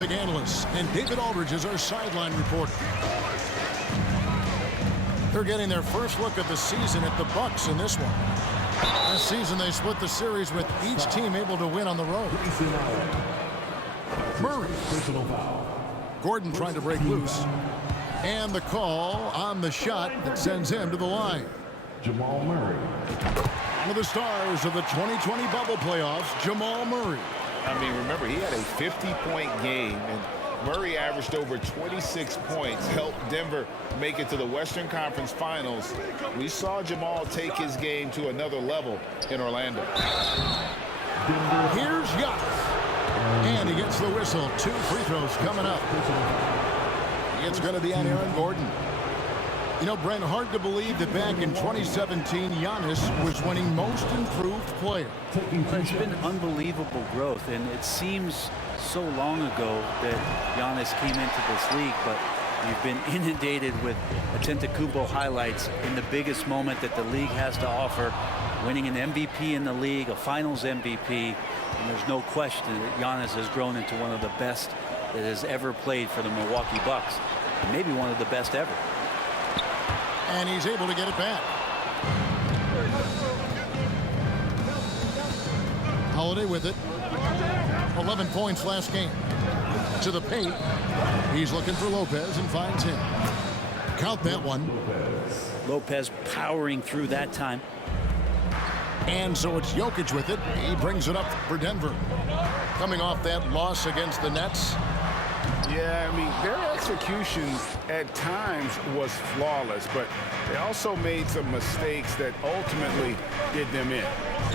Analysts, and David Aldridge is our sideline reporter. They're getting their first look of the season at the Bucks in this one. Last season they split the series with each team able to win on the road. Murray. Gordon trying to break loose. And the call on the shot that sends him to the line. Jamal Murray. One of the stars of the 2020 bubble playoffs, Jamal Murray. I mean, remember, he had a 50-point game, and Murray averaged over 26 points, helped Denver make it to the Western Conference Finals. We saw Jamal take his game to another level in Orlando. Here's Giannis. And he gets the whistle. 2 free throws coming up. It's going to be on Aaron Gordon. You know, Brent, hard to believe that back in 2017, Giannis was winning Most Improved Player. It's been unbelievable growth, and it seems so long ago that Giannis came into this league, but we've been inundated with Antetokounmpo highlights in the biggest moment that the league has to offer, winning an MVP in the league, a Finals MVP, and there's no question that Giannis has grown into one of the best that has ever played for the Milwaukee Bucks, and maybe one of the best ever. And he's able to get it back. Holiday with it. 11 points last game. To the paint. He's looking for Lopez and finds him. Count that one. Lopez powering through that time. And so it's Jokic with it. He brings it up for Denver. Coming off that loss against the Nets. Yeah, I mean, their execution at times was flawless, but they also made some mistakes that ultimately did them in.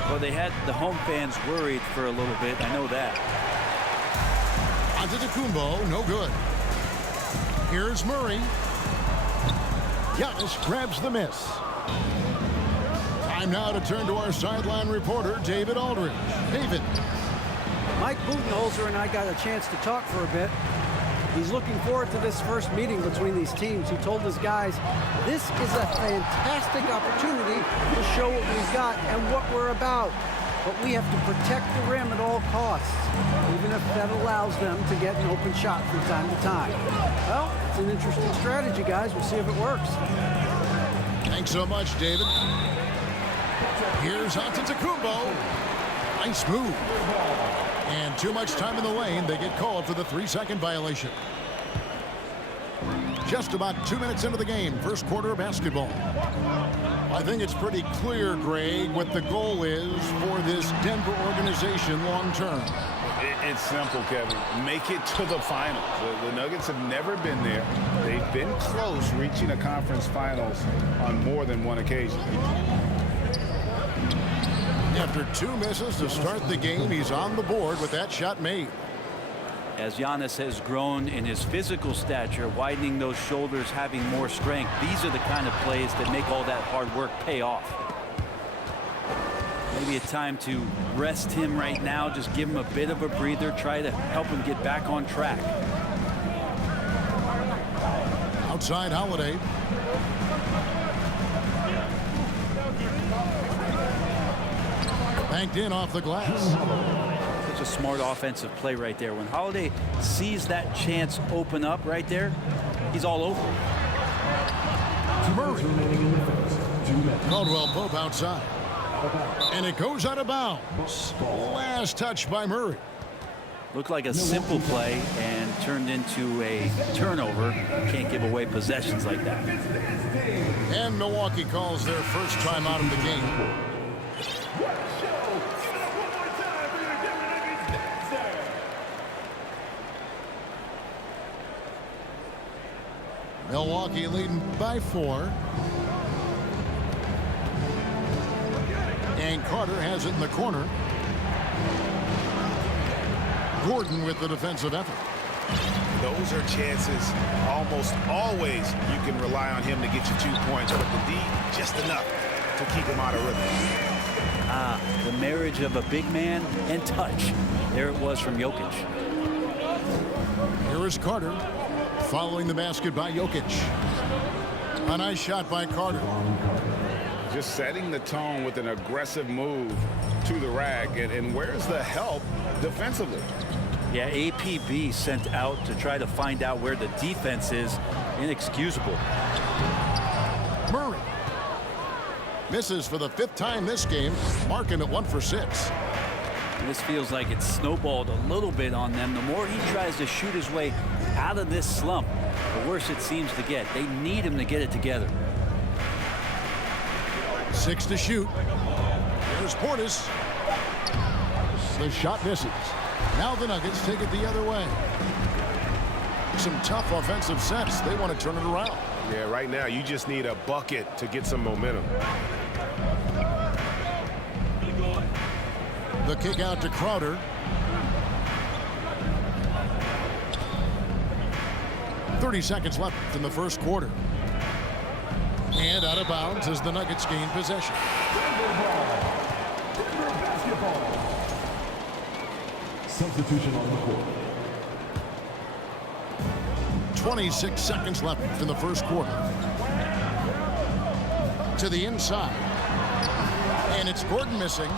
Well, they had the home fans worried for a little bit. I know that. Antetokounmpo, no good. Here's Murray. Giannis grabs the miss. Time now to turn to our sideline reporter, David Aldridge. David. Mike Budenholzer and I got a chance to talk for a bit. He's looking forward to this first meeting between these teams. He told his guys, this is a fantastic opportunity to show what we've got and what we're about. But we have to protect the rim at all costs, even if that allows them to get an open shot from time to time. Well, it's an interesting strategy, guys. We'll see if it works. Thanks so much, David. Here's Antetokounmpo. Nice move. And too much time in the lane. They get called for the 3-second violation. Just about 2 minutes into the game. First quarter of basketball. I think it's pretty clear, Greg, what the goal is for this Denver organization long term. It's simple, Kevin. Make it to the finals. The Nuggets have never been there. They've been close reaching a conference finals on more than one occasion. After 2 misses to start the game, he's on the board with that shot made. As Giannis has grown in his physical stature, widening those shoulders, having more strength, these are the kind of plays that make all that hard work pay off. Maybe a time to rest him right now, just give him a bit of a breather, try to help him get back on track. Outside Holiday. Banked in off the glass. Such a smart offensive play right there. When Holiday sees that chance open up right there, he's all over. Murray. Caldwell Pope outside. And it goes out of bounds. Last touch by Murray. Looked like a simple play and turned into a turnover. Can't give away possessions like that. And Milwaukee calls their first time out of the game. Milwaukee leading by 4. And Carter has it in the corner. Gordon with the defensive effort. Those are chances almost always you can rely on him to get you 2 points, but the D just enough to keep him out of rhythm. The marriage of a big man and touch. There it was from Jokic. Here is Carter. Following the basket by Jokic. A nice shot by Carter. Just setting the tone with an aggressive move to the rack. And where's the help defensively? Yeah, APB sent out to try to find out where the defense is. Inexcusable. Murray misses for the 5th time this game, marking it 1 for 6. This feels like it's snowballed a little bit on them. The more he tries to shoot his way out of this slump, the worse it seems to get. They need him to get it together. 6 to shoot. There's Portis. The shot misses. Now the Nuggets take it the other way. Some tough offensive sets. They want to turn it around. Yeah, right now you just need a bucket to get some momentum. The kick out to Crowder. .30 left in the first quarter. And out of bounds as the Nuggets gain possession. Substitution on the court. 26 seconds left in the first quarter. To the inside. And it's Gordon missing.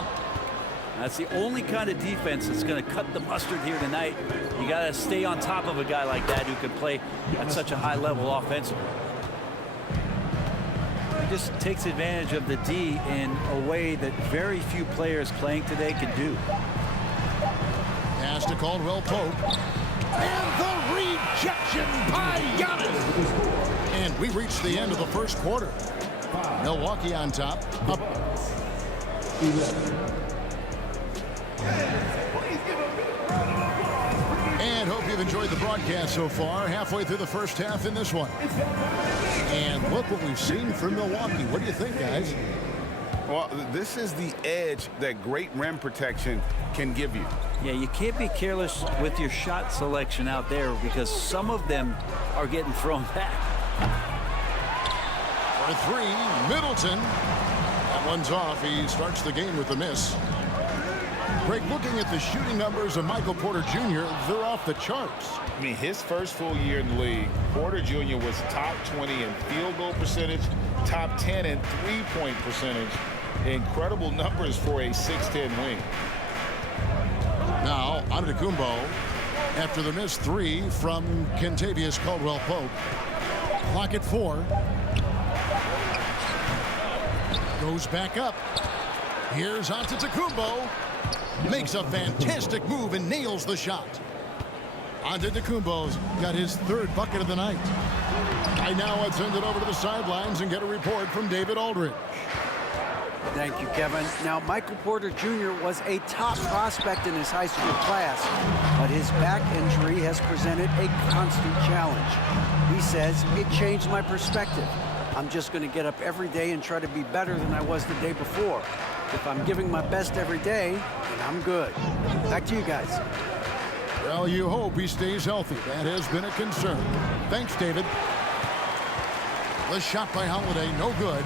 That's the only kind of defense that's going to cut the mustard here tonight. You got to stay on top of a guy like that who can play at such a high level offensively. He just takes advantage of the D in a way that very few players playing today can do. Pass to Caldwell Pope. And the rejection by Giannis. And we reach the end of the first quarter. Milwaukee on top. Up. And hope you've enjoyed the broadcast so far. Halfway through the first half in this one. And look what we've seen from Milwaukee. What do you think, guys? Well, this is the edge that great rim protection can give you. Yeah, you can't be careless with your shot selection out there because some of them are getting thrown back. For 3, Middleton. That one's off. He starts the game with a miss. Greg, looking at the shooting numbers of Michael Porter Jr., they're off the charts. I mean, his first full year in the league, Porter Jr. was top 20 in field goal percentage, top 10 in three-point percentage. Incredible numbers for a 6'10" wing. Now, Antetokounmpo, after the missed 3 from Kentavious Caldwell-Pope. Clock at 4. Goes back up. Here's Antetokounmpo. Makes a fantastic move and nails the shot. Antetokounmpo's got his 3rd bucket of the night. Right now, let's send it over to the sidelines and get a report from David Aldridge. Thank you, Kevin. Now, Michael Porter Jr. was a top prospect in his high school class, but his back injury has presented a constant challenge. He says, it changed my perspective. I'm just going to get up every day and try to be better than I was the day before. If I'm giving my best every day, then I'm good. Back to you guys. Well, you hope he stays healthy. That has been a concern. Thanks, David. The shot by Holiday, no good.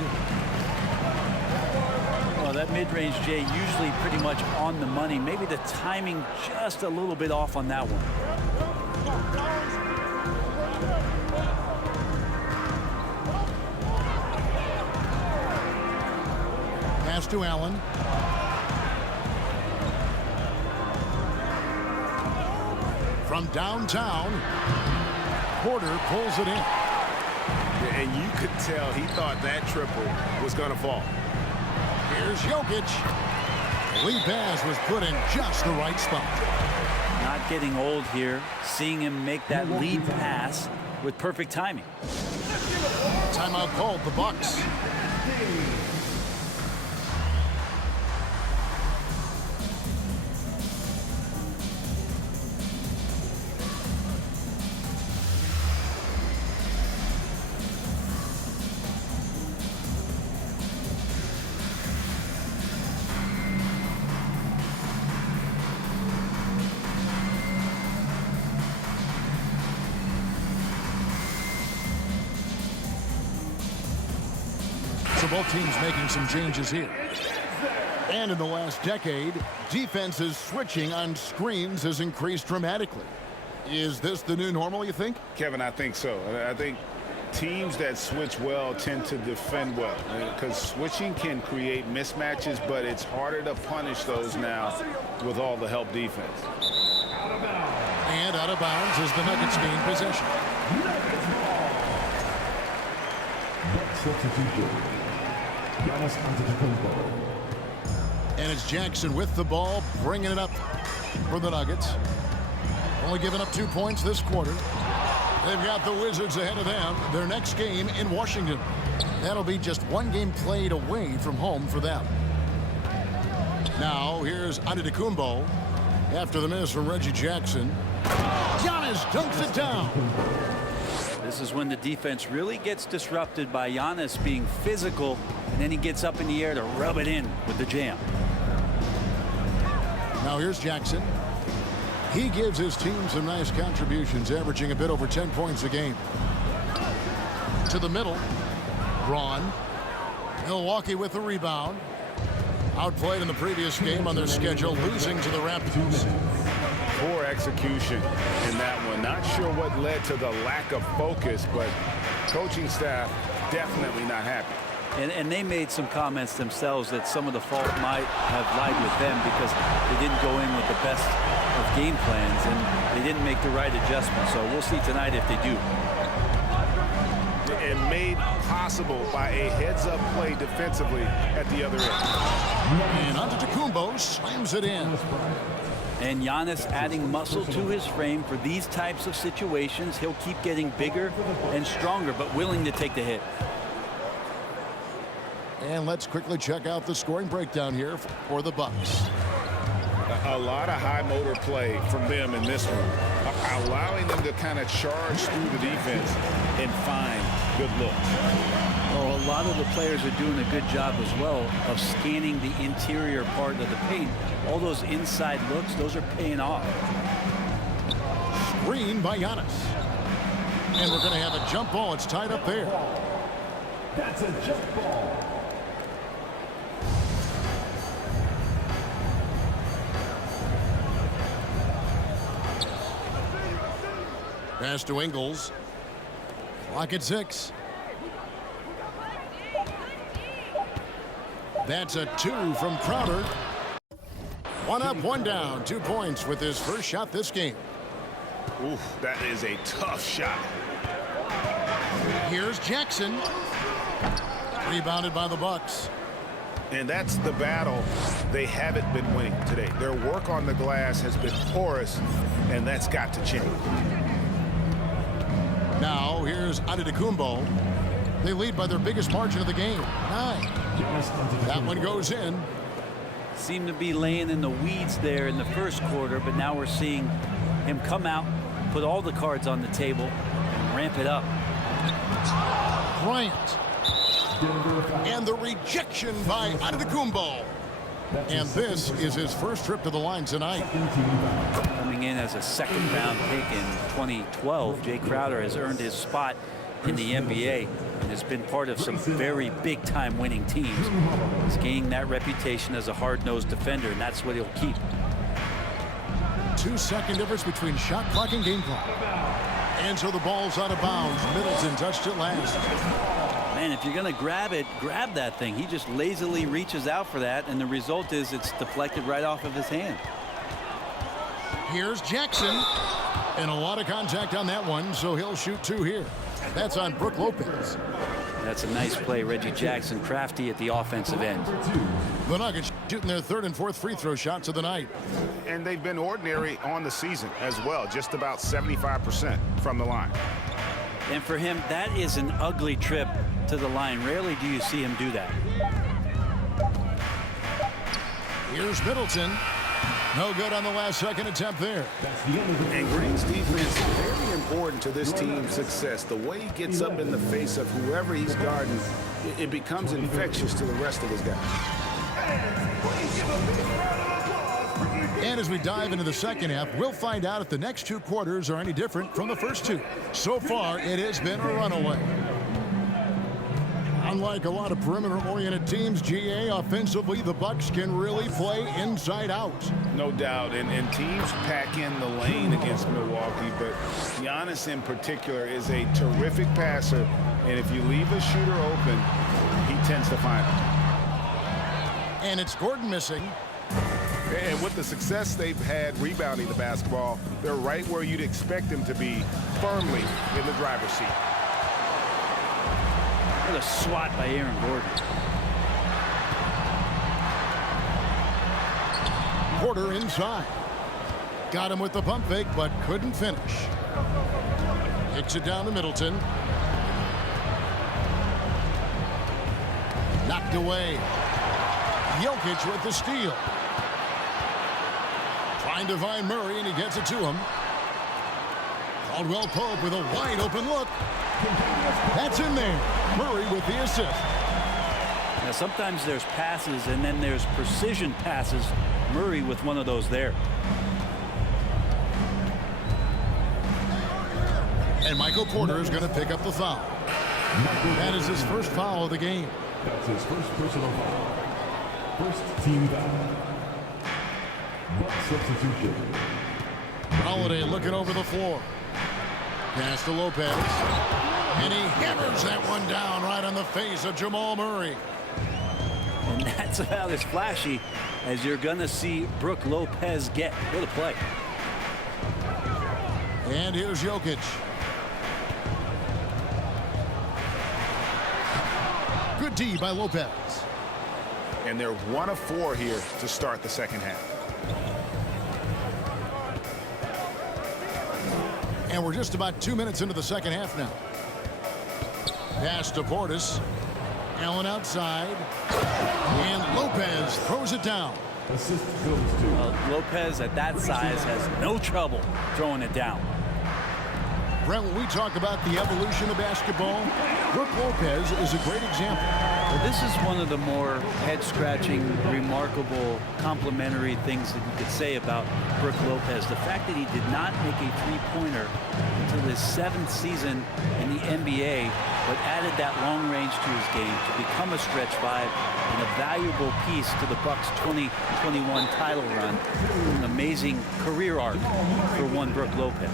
Well, that mid-range, Jay, usually pretty much on the money. Maybe the timing just a little bit off on that one. Pass to Allen. From downtown, Porter pulls it in. And you could tell he thought that triple was going to fall. Here's Jokic. The lead pass was put in just the right spot. Not getting old here. Seeing him make that lead pass with perfect timing. Timeout called, the Bucks. So both teams making some changes here. And in the last decade, defenses switching on screens has increased dramatically. Is this the new normal, you think? Kevin, I think so. I think teams that switch well tend to defend well because switching can create mismatches, but it's harder to punish those now with all the help defense. Out of bounds. And out of bounds as the Nuggets gain possession. Next substitution. Giannis Antetokounmpo. And it's Jackson with the ball, bringing it up for the Nuggets. Only giving up 2 points this quarter. They've got the Wizards ahead of them. Their next game in Washington. That'll be just 1 game played away from home for them. Now, here's Antetokounmpo. After the miss from Reggie Jackson. Giannis dunks it down. This is when the defense really gets disrupted by Giannis being physical, and then he gets up in the air to rub it in with the jam. Now here's Jackson. He gives his team some nice contributions, averaging a bit over 10 points a game. To the middle. Braun. Milwaukee with the rebound. Outplayed in the previous game on their schedule, losing to the Raptors. Poor execution in that one. Not sure what led to the lack of focus, but coaching staff definitely not happy. And they made some comments themselves that some of the fault might have lied with them because they didn't go in with the best of game plans and they didn't make the right adjustment. So we'll see tonight if they do. And made possible by a heads-up play defensively at the other end. And Antetokounmpo slams it in. And Giannis adding muscle to his frame for these types of situations. He'll keep getting bigger and stronger, but willing to take the hit. And let's quickly check out the scoring breakdown here for the Bucks. A lot of high motor play from them in this one, allowing them to kind of charge through the defense and find good looks. Oh, a lot of the players are doing a good job as well of scanning the interior part of the paint. All those inside looks, those are paying off. Screen by Giannis. And we're going to have a jump ball. It's tied up there. That's a jump ball. Pass to Ingles. Clock at 6. That's a 2 from Crowder. 1 up, 1 down. 2 points with his first shot this game. Oof, that is a tough shot. Here's Jackson. Rebounded by the Bucks. And that's the battle they haven't been winning today. Their work on the glass has been porous, and that's got to change. Now, here's Antetokounmpo. They lead by their biggest margin of the game, 9. That one goes in. Seemed to be laying in the weeds there in the first quarter, but now we're seeing him come out, put all the cards on the table, and ramp it up. Bryant. And the rejection by Antetokounmpo. And this is his first trip to the line tonight. Coming in as a second-round pick in 2012, Jay Crowder has earned his spot in the NBA and has been part of some very big-time winning teams. He's gaining that reputation as a hard-nosed defender, and that's what he'll keep. 2-second difference between shot clock and game clock. And so the ball's out of bounds. Middleton touched it last. Man, if you're going to grab it, grab that thing. He just lazily reaches out for that, and the result is it's deflected right off of his hand. Here's Jackson. And a lot of contact on that one, so he'll shoot 2 here. That's on Brook Lopez. That's a nice play. Reggie Jackson, crafty at the offensive end. The Nuggets shooting their 3rd and 4th free throw shots of the night. And they've been ordinary on the season as well, just about 75% from the line. And for him, that is an ugly trip to the line. Rarely do you see him do that. Here's Middleton. No good on the last second attempt there. And Green's defense is very important to this team's success. The way he gets up in the face of whoever he's guarding, it becomes infectious to the rest of his guys. And as we dive into the second half, we'll find out if the next 2 quarters are any different from the first 2. So far, it has been a runaway. Unlike a lot of perimeter-oriented teams, GA, offensively, the Bucks can really play inside out. No doubt, and teams pack in the lane against Milwaukee, but Giannis in particular is a terrific passer, and if you leave a shooter open, he tends to find it. And it's Gordon missing. And with the success they've had rebounding the basketball, they're right where you'd expect them to be, firmly in the driver's seat. What a swat by Aaron Gordon. Porter inside. Got him with the pump fake, but couldn't finish. Hits it down to Middleton. Knocked away. Jokic with the steal. Trying to find Murray, and he gets it to him. Caldwell Pope with a wide open look. That's in there. Murray with the assist. Now, sometimes there's passes, and then there's precision passes. Murray with one of those there. And Michael Porter is going to pick up the foul. That is his first foul of the game. That's his first personal foul. First team foul. Buck substitution. Holiday looking over the floor. Pass to Lopez. And he hammers that one down right on the face of Jamal Murray. And that's about as flashy as you're going to see Brook Lopez get. What a play. And here's Jokic. Good D by Lopez. And they're 1 of 4 here to start the second half. And we're just about 2 minutes into the second half now. Pass to Portis. Allen outside. And Lopez throws it down. Assist goes to Lopez at that size has no trouble throwing it down. Brent, when we talk about the evolution of basketball, Brook Lopez is a great example. Well, this is one of the more head-scratching, remarkable, complimentary things that you could say about Brook Lopez. The fact that he did not make a three-pointer until his 7th season in the NBA, but added that long range to his game to become a stretch 5 and a valuable piece to the Bucks' 2021 title run. An amazing career arc for one Brook Lopez.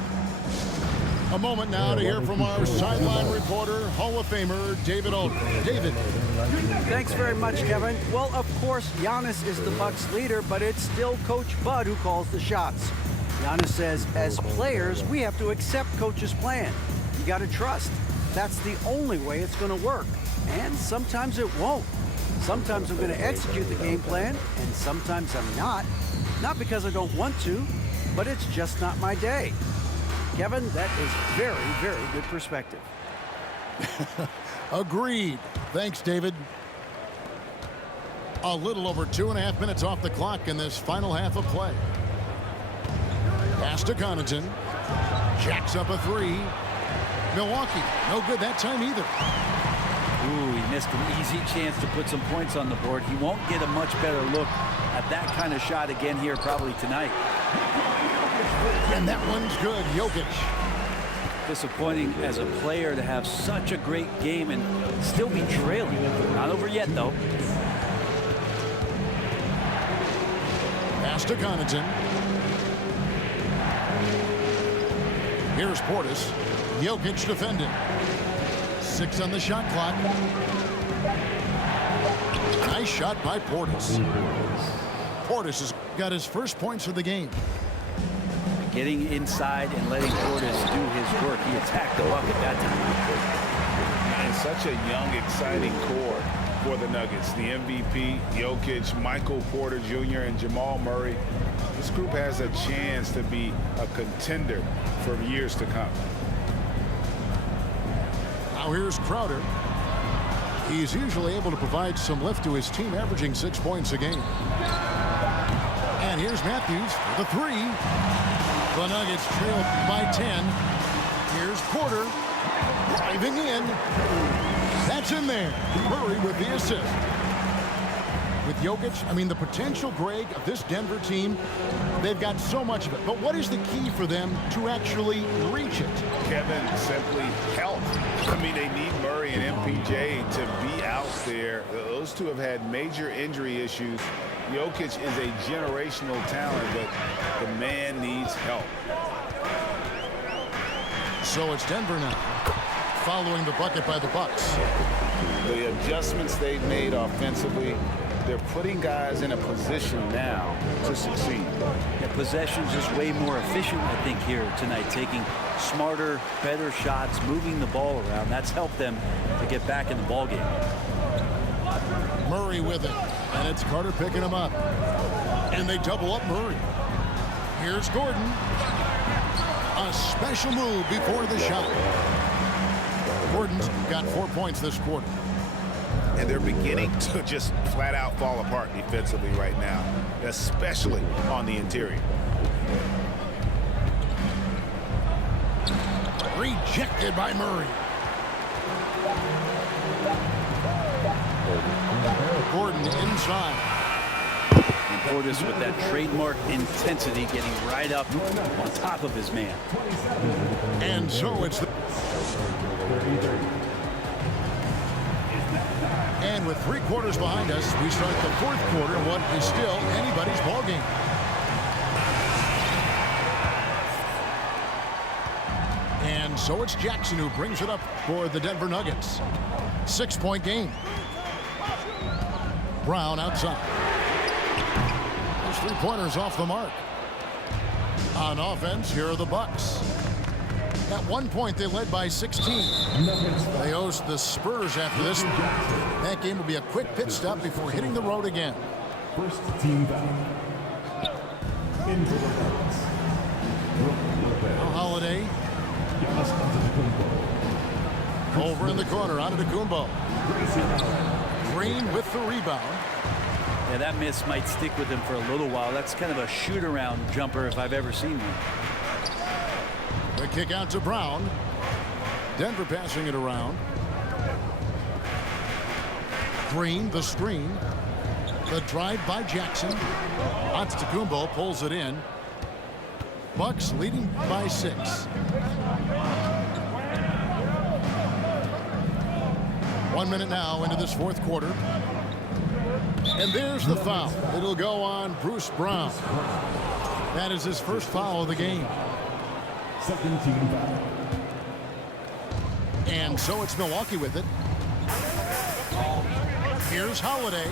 A moment now to hear from our sideline reporter, Hall of Famer David Aldridge. David. Thanks very much, Kevin. Well, of course, Giannis is the Bucks leader, but it's still Coach Bud who calls the shots. Giannis says, as players, we have to accept Coach's plan. You got to trust. That's the only way it's going to work. And sometimes it won't. Sometimes I'm going to execute the game plan, and sometimes I'm not. Not because I don't want to, but it's just not my day. Kevin, that is very, very good perspective. Agreed. Thanks, David. A little over 2.5 minutes off the clock in this final half of play. Pass to Connaughton. Jacks up a three. Milwaukee, no good that time either. Ooh, he missed an easy chance to put some points on the board. He won't get a much better look at that kind of shot again here probably tonight. And that one's good. Jokic. Disappointing as a player to have such a great game and still be trailing. Not over yet, though. Pass to Connaughton. Here's Portis. Jokic defending. 6 on the shot clock. Nice shot by Portis. Portis has got his first points of the game. Getting inside and letting Portis do his work. He attacked the bucket that time. And such a young, exciting core for the Nuggets. The MVP, Jokic, Michael Porter Jr., and Jamal Murray. This group has a chance to be a contender for years to come. Now here's Crowder. He's usually able to provide some lift to his team, averaging 6 points a game. And here's Matthews for the three. The Nuggets trail by 10. Here's Porter driving in. That's in there. Murray with the assist. With Jokic, I mean, the potential, Greg, of this Denver team, they've got so much of it. But what is the key for them to actually reach it? Kevin, simply health. I mean, they need Murray and MPJ to be out there. Those two have had major injury issues. Jokic is a generational talent, but the man needs help. So it's Denver now, following the bucket by the Bucks. The adjustments they've made offensively They're putting guys in a position now to succeed. Yeah, possession's just way more efficient, I think, here tonight, taking smarter, better shots, moving the ball around. That's helped them to get back in the ball game. Murray with it, and it's Carter picking him up. And they double up Murray. Here's Gordon. A special move before the shot. Gordon's got 4 points this quarter. And they're beginning to just flat out fall apart defensively right now, especially on the interior. Rejected by Murray. Gordon inside. And Portis with that trademark intensity, getting right up on top of his man. And so it's the... And with 3 quarters behind us, we start the 4th quarter in what is still anybody's ball game. And so it's Jackson who brings it up for the Denver Nuggets. 6-point game. Brown outside. Those 3-pointers off the mark. On offense, here are the Bucks. At one point, they led by 16. They host the Spurs after this. That game will be a quick pit stop before hitting the road again. First team foul. Into the box. Holiday. Giannis Antetokounmpo. Over in the corner, Antetokounmpo. Green with the rebound. Yeah, that miss might stick with him for a little while. That's kind of a shoot-around jumper if I've ever seen one. The kick out to Brown. Denver passing it around. Green, the screen. The drive by Jackson. Antetokounmpo pulls it in. Bucks leading by 6. 1 minute now into this 4th quarter. And there's the foul. It'll go on Bruce Brown. That is his first foul of the game. Second team foul. And so it's Milwaukee with it. Here's Holiday.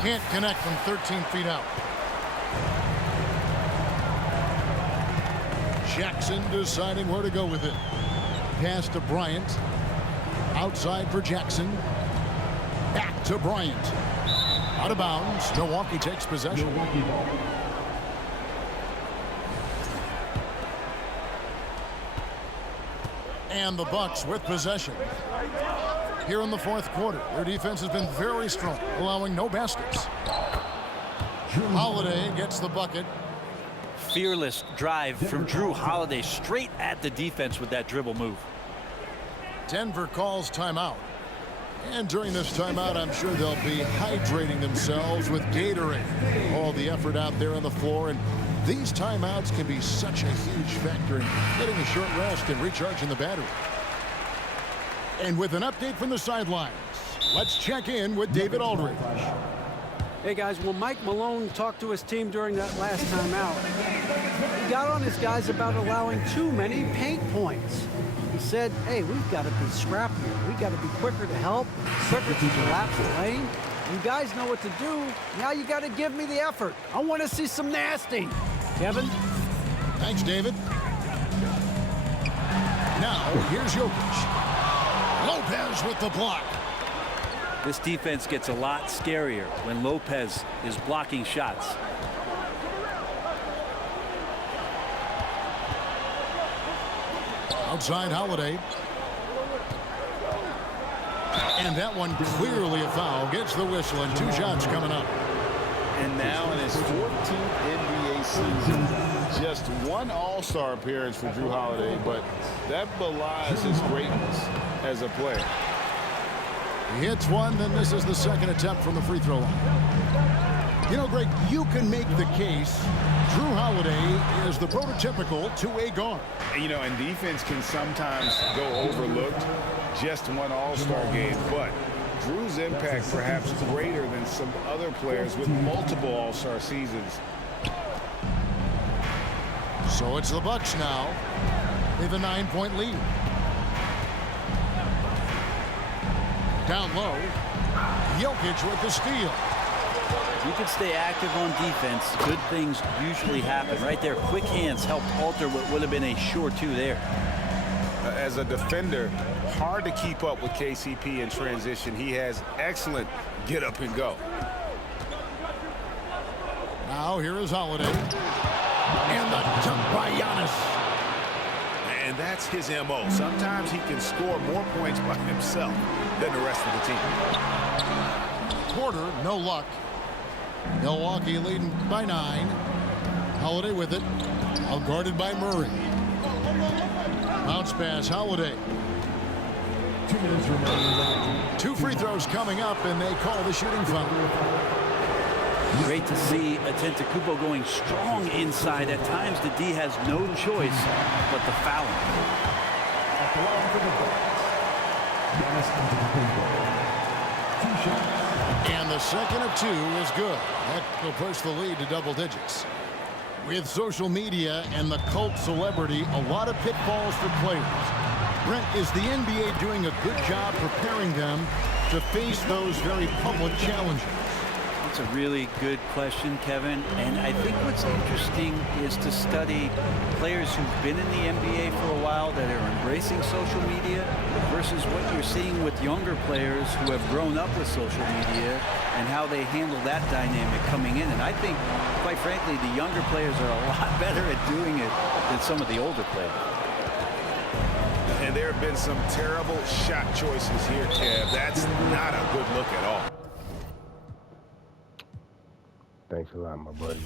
Can't connect from 13 feet out. Jackson deciding where to go with it. Pass to Bryant. Outside for Jackson. Back to Bryant. Out of bounds. Milwaukee takes possession. Milwaukee ball. And the Bucks with possession. Here in the 4th quarter, their defense has been very strong, allowing no baskets. Holiday gets the bucket. Fearless drive from Jrue Holiday straight at the defense with that dribble move. Denver calls timeout. And during this timeout, I'm sure they'll be hydrating themselves with Gatorade. All the effort out there on the floor. And these timeouts can be such a huge factor in getting a short rest and recharging the battery. And with an update from the sidelines, let's check in with David Aldridge. Hey, guys, well, Mike Malone talked to his team during that last timeout. He got on his guys about allowing too many paint points. He said, hey, we've got to be scrappier. We've got to be quicker to help, quicker to collapse the lane. You guys know what to do. Now you got to give me the effort. I want to see some nasty. Kevin? Thanks, David. Now, here's Jokic. Lopez with the block. This defense gets a lot scarier when Lopez is blocking shots. Outside Holiday. And that one clearly a foul. Gets the whistle and 2 shots coming up. And now in his 14th NBA season, just 1 All-Star appearance for Jrue Holiday, but that belies his greatness as a player. He hits one, then misses the second attempt from the free throw line. You know, Greg, you can make the case Jrue Holiday is the prototypical two-way guard. You know, and defense can sometimes go overlooked. Just 1 All-Star game, but Jrue's impact perhaps greater than some other players with multiple All-Star seasons. So it's the Bucks now. They have a 9-point lead. Down low, Jokic with the steal. you can stay active on defense, good things usually happen. Right there, quick hands helped alter what would have been a sure two there. As a defender, hard to keep up with KCP in transition. He has excellent get up and go. Now here is Holiday. And the jump by Giannis. And that's his MO. Sometimes he can score more points by himself than the rest of the team. Porter, no luck. Milwaukee leading by 9. Holiday with it. Out guarded by Murray. Bounce pass, Holiday. 2 minutes remaining. 2 free throws coming up, and they call the shooting foul. Great to see Antetokounmpo going strong inside. At times, the D has no choice but to foul him. At the line for the Bucks, Giannis Antetokounmpo. 2 shots. And the second of 2 is good. That will push the lead to double digits. With social media and the cult celebrity, a lot of pitfalls for players. Brent, is the NBA doing a good job preparing them to face those very public challenges? That's a really good question, Kevin. And I think what's interesting is to study players who've been in the NBA for a while that are embracing social media versus what you're seeing with younger players who have grown up with social media and how they handle that dynamic coming in. And I think, quite frankly, the younger players are a lot better at doing it than some of the older players. And there have been some terrible shot choices here, Kev. That's not a good look at all. Thanks a lot, my buddy.